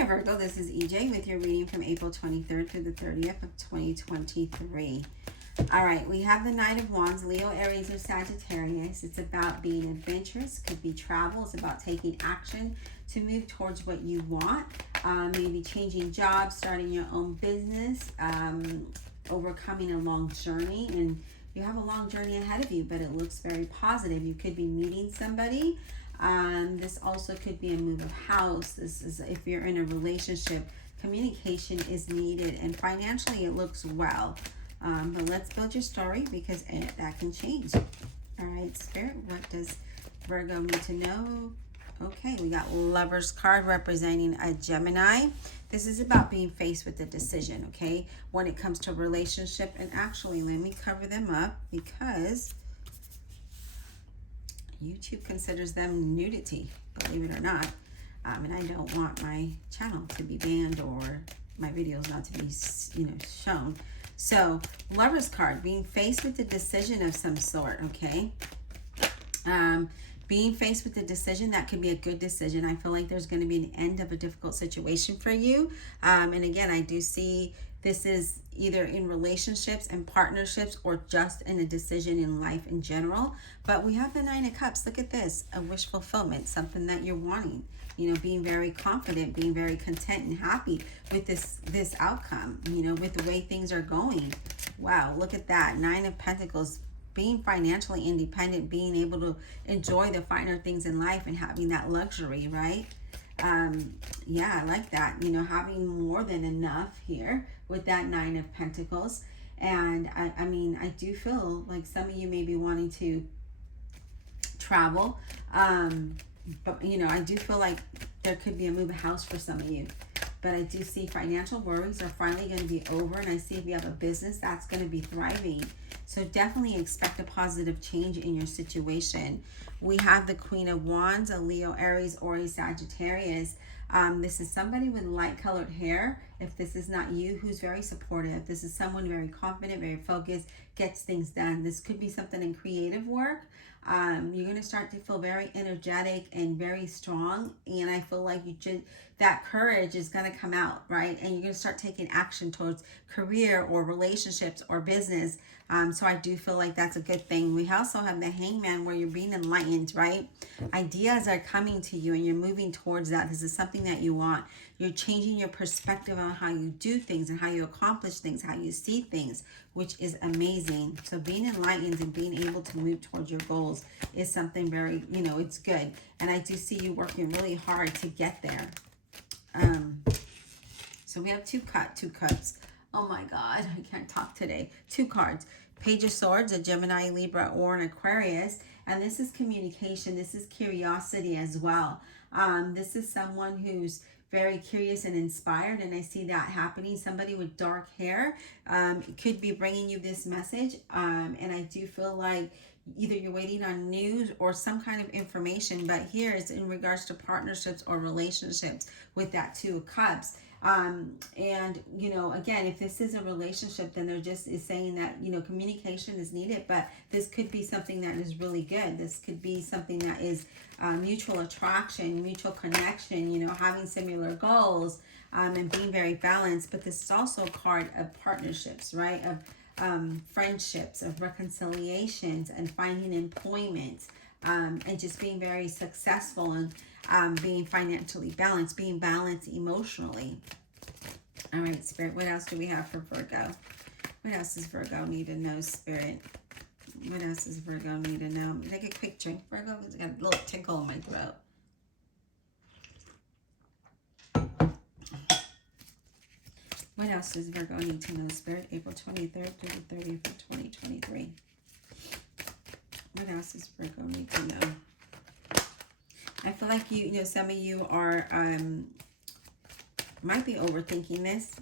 Hi Virgo, this is EJ with your reading from April 23rd through the 30th of 2023. All right, we have the Knight of Wands, Leo, Aries, or Sagittarius. It's about being adventurous, could be travel. It's about taking action to move towards what you want. Maybe changing jobs, starting your own business, overcoming a long journey. And you have a long journey ahead of you, but it looks very positive. You could be meeting somebody. This also could be a move of house. This is if you're in a relationship, communication is needed, and financially it looks well. But let's build your story because that can change. All right, Spirit, what does Virgo need to know? Okay, we got Lover's card representing a Gemini. This is about being faced with a decision, okay? When it comes to relationship, and actually, let me cover them up because YouTube considers them nudity, believe it or not. And I don't want my channel to be banned or my videos not to be, shown. So, Lover's card, being faced with a decision of some sort, okay? Being faced with a decision, that could be a good decision. I feel like there's going to be an end of a difficult situation for you. And again, I do see this is either in relationships and partnerships or just in a decision in life in general. But we have the Nine of Cups. Look at this, a wish fulfillment, something that you're wanting. Being very confident, being very content and happy with this outcome, with the way things are going. Wow, look at that. Nine of Pentacles, being financially independent, being able to enjoy the finer things in life and having that luxury, right? Yeah, I like that. Having more than enough here with that Nine of Pentacles. And I do feel like some of you may be wanting to travel. But, I do feel like there could be a move of house for some of you. But I do see financial worries are finally going to be over. And I see if you have a business, that's going to be thriving. So definitely expect a positive change in your situation. We have the Queen of Wands, a Leo, Aries, or a Sagittarius. This is somebody with light colored hair. If this is not you, who's very supportive. This is someone very confident, very focused, gets things done. This could be something in creative work. You're going to start to feel very energetic and very strong. And I feel like that courage is going to come out, right? And you're going to start taking action towards career or relationships or business. So I do feel like that's a good thing. We also have the Hangman, where you're being enlightened, right? Ideas are coming to you and you're moving towards that. This is something that you want. You're changing your perspective on how you do things and how you accomplish things, how you see things, which is amazing. So being enlightened and being able to move towards your goals is something very, it's good. And I do see you working really hard to get there. So we have two cups. Oh my God, I can't talk today. Two cards. Page of Swords, a Gemini, Libra, or an Aquarius. And this is communication. This is curiosity as well. This is someone who's very curious and inspired. And I see that happening. Somebody with dark hair could be bringing you this message. And I do feel like either you're waiting on news or some kind of information. But here it's in regards to partnerships or relationships with that Two of Cups. And, again, if this is a relationship, then they're just is saying that, communication is needed, but this could be something that is really good. This could be something that is mutual attraction, mutual connection, having similar goals, and being very balanced. But this is also a card of partnerships, right? Of friendships, of reconciliations, and finding employment, and just being very successful and being financially balanced, being balanced emotionally. All right, Spirit, what else do we have for Virgo? What else does Virgo need to know, Spirit? What else does Virgo need to know? Take a quick drink. Virgo's got a little tickle in my throat. What else does Virgo need to know, Spirit? April 23rd through the 30th of 2023. What else does Virgo need to know? I feel like some of you are might be overthinking this.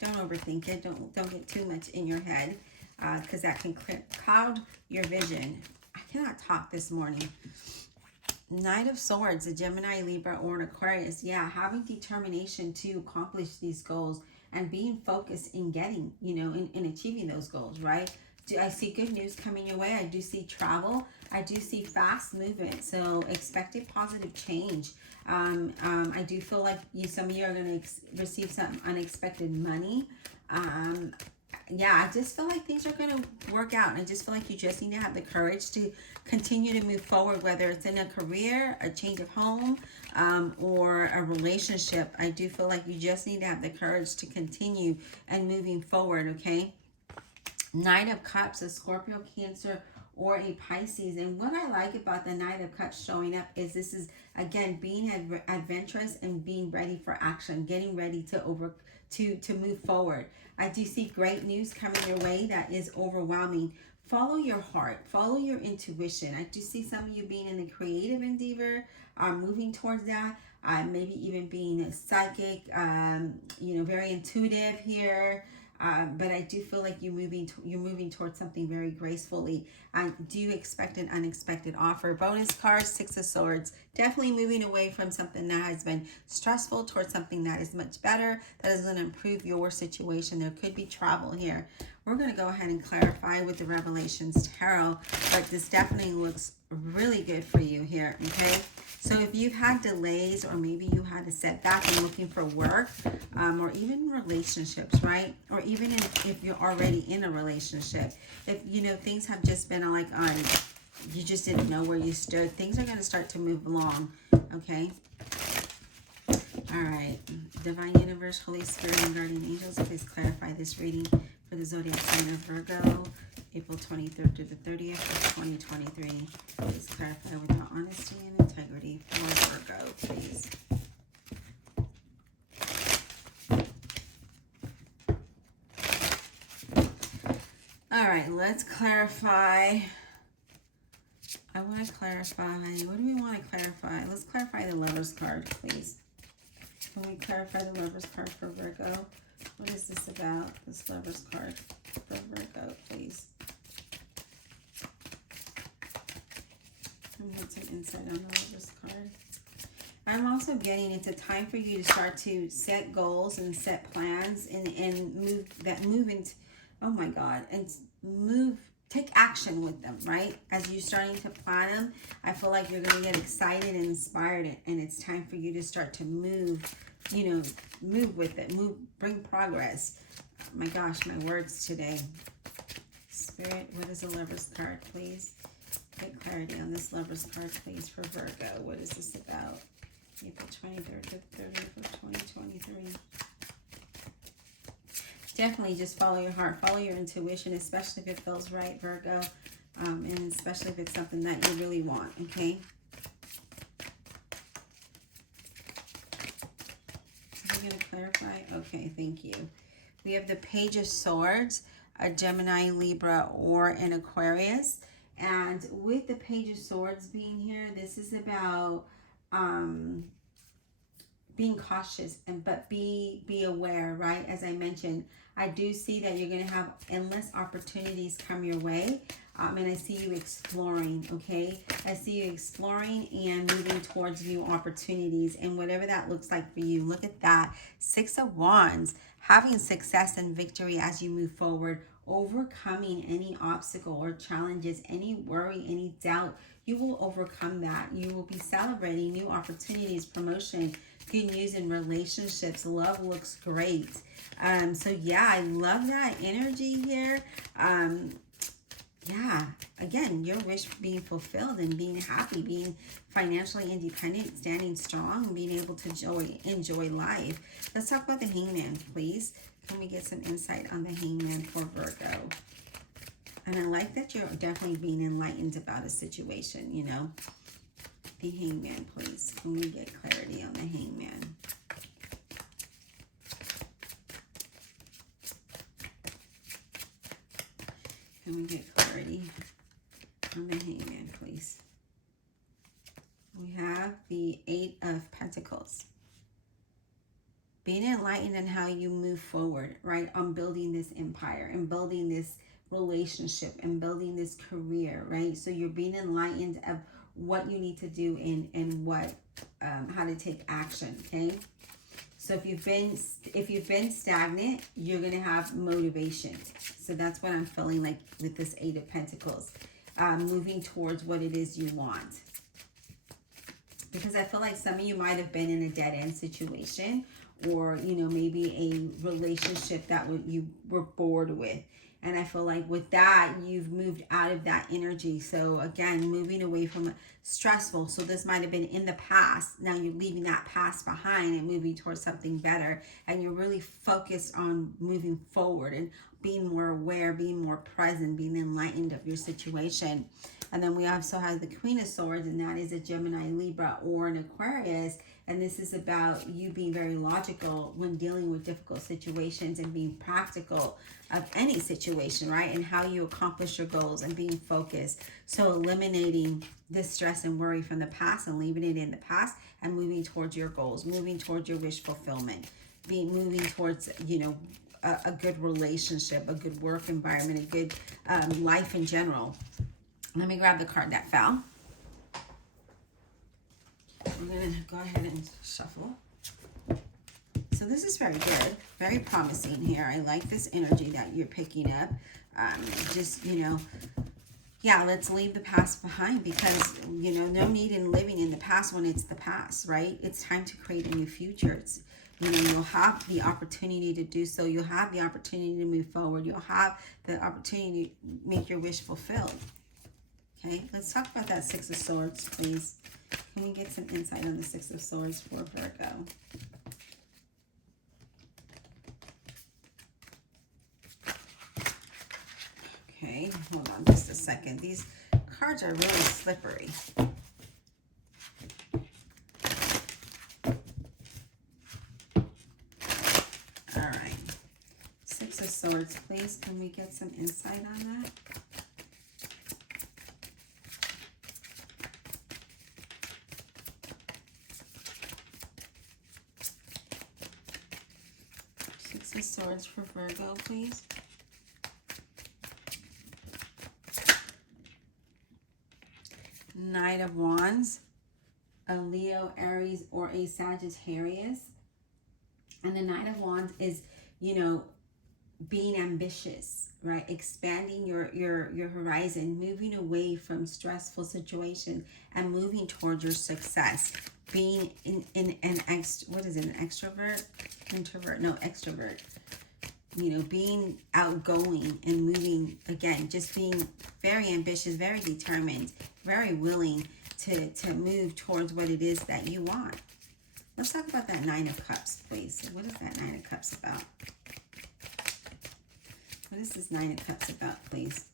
Don't overthink it. Don't get too much in your head, because that can cloud your vision. I cannot talk this morning. Knight of Swords, a Gemini, Libra, or an Aquarius. Yeah, having determination to accomplish these goals and being focused in getting, in achieving those goals, right? I see good news coming your way. I do see travel. I do see fast movement, so expected positive change. I do feel like some of you are going to receive some unexpected money. Yeah, I just feel like things are going to work out. I just feel like you just need to have the courage to continue to move forward, whether it's in a career, a change of home, or a relationship. I do feel like you just need to have the courage to continue and moving forward, okay? Knight of Cups, a Scorpio, Cancer, or a Pisces. And what I like about the Knight of Cups showing up is this is, again, being adventurous and being ready for action, getting ready to move forward. I do see great news coming your way that is overwhelming. Follow your heart, follow your intuition. I do see some of you being in the creative endeavor, moving towards that. Maybe even being a psychic, very intuitive here. But I do feel like you're moving towards something very gracefully. Do you expect an unexpected offer? Bonus card, Six of Swords. Definitely moving away from something that has been stressful towards something that is much better, that is going to improve your situation. There could be travel here. We're going to go ahead and clarify with the Revelations Tarot, but this definitely looks really good for you here, okay? So if you've had delays, or maybe you had a setback in looking for work, or even relationships, right? Or even if you're already in a relationship, if things have just been like you just didn't know where you stood, things are going to start to move along, okay? All right, Divine Universe, Holy Spirit, and Guardian Angels, please clarify this reading for the zodiac sign of Virgo, April 23rd to the 30th of 2023. Please clarify with the honesty and integrity for Virgo, please. All right, let's clarify. I want to clarify. What do we want to clarify? Let's clarify the Lover's card, please. Can we clarify the Lover's card for Virgo? What is this about, this Lover's card for Virgo, please? Let me get some insight on the Lover's card. I'm also getting it's a time for you to start to set goals and set plans and move into, oh my God, and take action with them, right? As you're starting to plan them, I feel like you're going to get excited and inspired, and it's time for you to start to move with it, bring progress. Oh my gosh, my words today. Spirit, what is the Lover's card, please? Get clarity on this Lover's card, please, for Virgo. What is this about? April 23rd to 30th of 2023. Definitely just follow your heart, follow your intuition, especially if it feels right, Virgo, and especially if it's something that you really want, okay? So we're going to clarify. Okay, thank you. We have the Page of Swords, a Gemini, Libra, or an Aquarius. And with the Page of Swords being here, this is about being cautious, but be aware, right? As I mentioned, I do see that you're going to have endless opportunities come your way. And I see you exploring, okay? I see you exploring and moving towards new opportunities, and whatever that looks like for you. Look at that. Six of Wands, having success and victory as you move forward, overcoming any obstacle or challenges, any worry, any doubt. You will overcome that. You will be celebrating new opportunities, promotion, good news in relationships. Love looks great. So yeah, I love that energy here. Yeah, again, your wish being fulfilled and being happy, being financially independent, standing strong, being able to enjoy life. Let's talk about the Hangman, please. Can we get some insight on the Hangman for Virgo? And I like that you're definitely being enlightened about a situation, you know. The Hangman, please. Can we get clarity on the Hangman? Can we get clarity on the Hangman, please? We have the Eight of Pentacles. Being enlightened in how you move forward, right? On building this empire and building this relationship and building this career, right? So you're being enlightened of what you need to do and what, how to take action, okay? So if you've been stagnant, you're gonna have motivation. So that's what I'm feeling like with this Eight of Pentacles. moving towards what it is you want. Because I feel like some of you might have been in a dead-end situation, or, you know, maybe a relationship that you were bored with. And I feel like with that, you've moved out of that energy. So again, moving away from stressful. So this might have been in the past. Now you're leaving that past behind and moving towards something better. And you're really focused on moving forward and being more aware, being more present, being enlightened of your situation. And then we also have the Queen of Swords, and that is a Gemini, Libra, or an Aquarius. And this is about you being very logical when dealing with difficult situations and being practical of any situation, right? And how you accomplish your goals and being focused. So eliminating this stress and worry from the past and leaving it in the past and moving towards your goals, moving towards your wish fulfillment, moving towards, you know, a good relationship, a good work environment, a good life in general. Let me grab the card that fell. I'm going to go ahead and shuffle. So this is very good, very promising here. I like this energy that you're picking up. Just, you know, yeah, let's leave the past behind, because, you know, no need in living in the past when it's the past, right? It's time to create a new future. It's, you know, you'll have the opportunity to do so. You'll have the opportunity to move forward. You'll have the opportunity to make your wish fulfilled. Okay, let's talk about that Six of Swords, please. Can we get some insight on the Six of Swords for Virgo? Okay, hold on just a second. These cards are really slippery. All right. Six of Swords, please. Can we get some insight on that? Six of Swords for Virgo, please. Knight of Wands, a Leo, Aries, or a Sagittarius. And the Knight of Wands is, you know, being ambitious, right? Expanding your horizon, moving away from stressful situations and moving towards your success. Being in an extrovert? Introvert? No, extrovert. You know, being outgoing and moving, again, just being very ambitious, very determined, very willing to move towards what it is that you want. Let's talk about that Nine of Cups, please. What is that Nine of Cups about? What is this Nine of Cups about, please?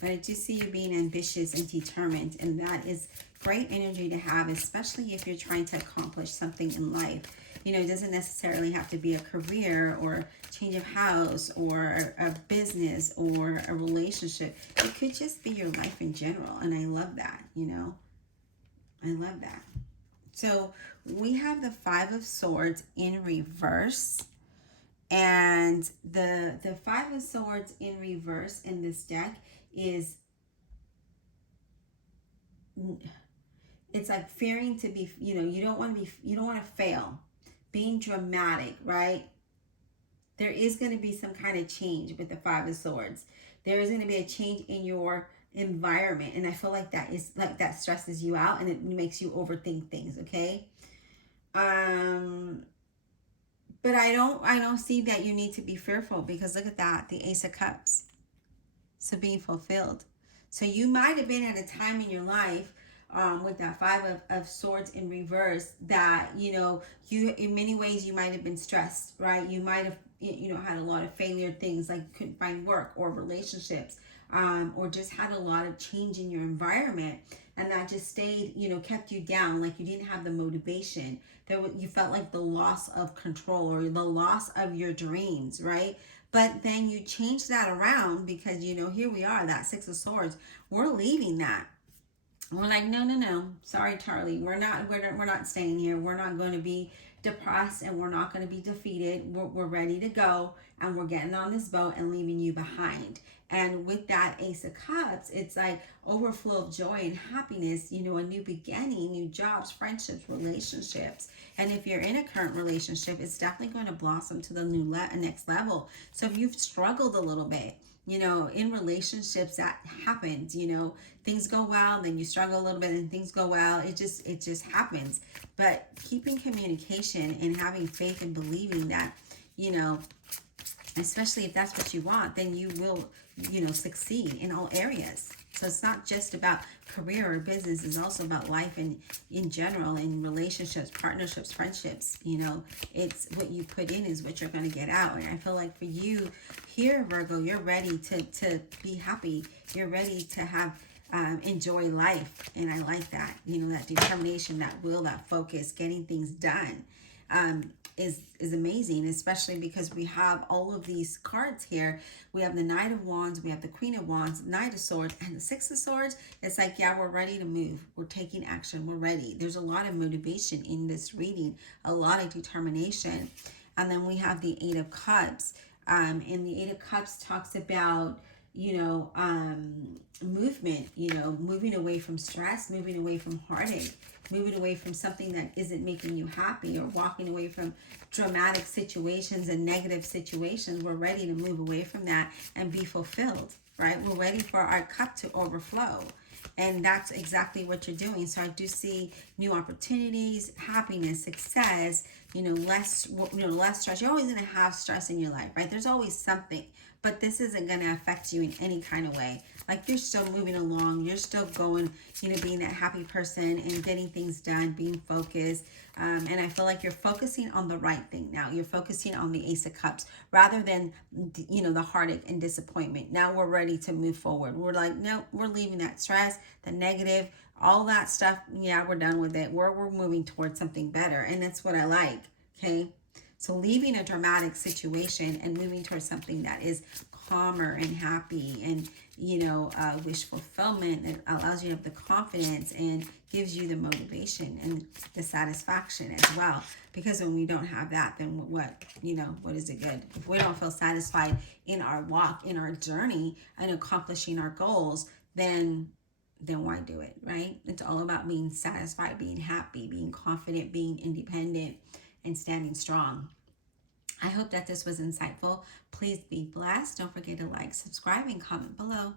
But I do see you being ambitious and determined, and that is great energy to have, especially if you're trying to accomplish something in life. You know, it doesn't necessarily have to be a career or change of house or a business or a relationship. It could just be your life in general, and I love that, you know. I love that. So we have the Five of Swords in reverse. And the Five of Swords in reverse in this deck is, it's like fearing to be, you know, you don't want to fail. Being dramatic, right? There is going to be some kind of change with the Five of Swords. There is going to be a change in your environment, and I feel like that stresses you out and it makes you overthink things, okay? But I don't see that you need to be fearful, because look at that, the Ace of Cups. So being fulfilled. So you might have been at a time in your life with that Five of Swords in reverse that, you know, you, in many ways, you might have been stressed, right? You might have, you know, had a lot of failure things, like couldn't find work or relationships, or just had a lot of change in your environment, and that just stayed, you know, kept you down, like you didn't have the motivation. You felt like the loss of control or the loss of your dreams, right? But then you change that around, because, you know, here we are, that Six of Swords. We're leaving that. We're like, no. Sorry, Charlie. We're not staying here. We're not going to be depressed, and we're not going to be defeated. We're ready to go, and we're getting on this boat and leaving you behind. And with that Ace of Cups, it's like overflow of joy and happiness, a new beginning, new jobs, friendships, relationships. And if you're in a current relationship, it's definitely going to blossom to the next level. So if you've struggled a little bit, in relationships, that happens. Things go well, then you struggle a little bit, and things go well. It just happens. But keeping communication and having faith and believing that, you know especially if that's what you want, then you will, succeed in all areas. So it's not just about career or business, it's also about life in general, in relationships, partnerships, friendships. It's what you put in is what you're going to get out. And I feel like for you here, Virgo, you're ready to be happy. You're ready to have enjoy life. And I like that, that determination, that will, that focus, getting things done. Is amazing, especially because we have all of these cards here. We have the Knight of Wands, we have the Queen of Wands, Knight of Swords, and the Six of Swords. It's like, yeah, we're ready to move. We're taking action. We're ready. There's a lot of motivation in this reading, a lot of determination. And then we have the Eight of Cups. And the Eight of Cups talks about, movement, moving away from stress, moving away from heartache, moving away from something that isn't making you happy, or walking away from dramatic situations and negative situations. We're ready to move away from that and be fulfilled, right? We're ready for our cup to overflow. And that's exactly what you're doing. So I do see new opportunities, happiness, success, less stress. You're always going to have stress in your life, right? There's always something, but this isn't going to affect you in any kind of way. Like, you're still moving along. You're still going, being that happy person and getting things done, being focused. And I feel like you're focusing on the right thing now. You're focusing on the Ace of Cups rather than, the heartache and disappointment. Now we're ready to move forward. We're like, no, we're leaving that stress, the negative, all that stuff. Yeah, we're done with it. We're moving towards something better. And that's what I like. Okay. So leaving a dramatic situation and moving towards something that is calmer and happy and, wish fulfillment, that allows you to have the confidence and gives you the motivation and the satisfaction as well. Because when we don't have that, then what is it good? If we don't feel satisfied in our walk, in our journey, and accomplishing our goals, then why do it, right? It's all about being satisfied, being happy, being confident, being independent, and standing strong. I hope that this was insightful. Please be blessed. Don't forget to like, subscribe, and comment below.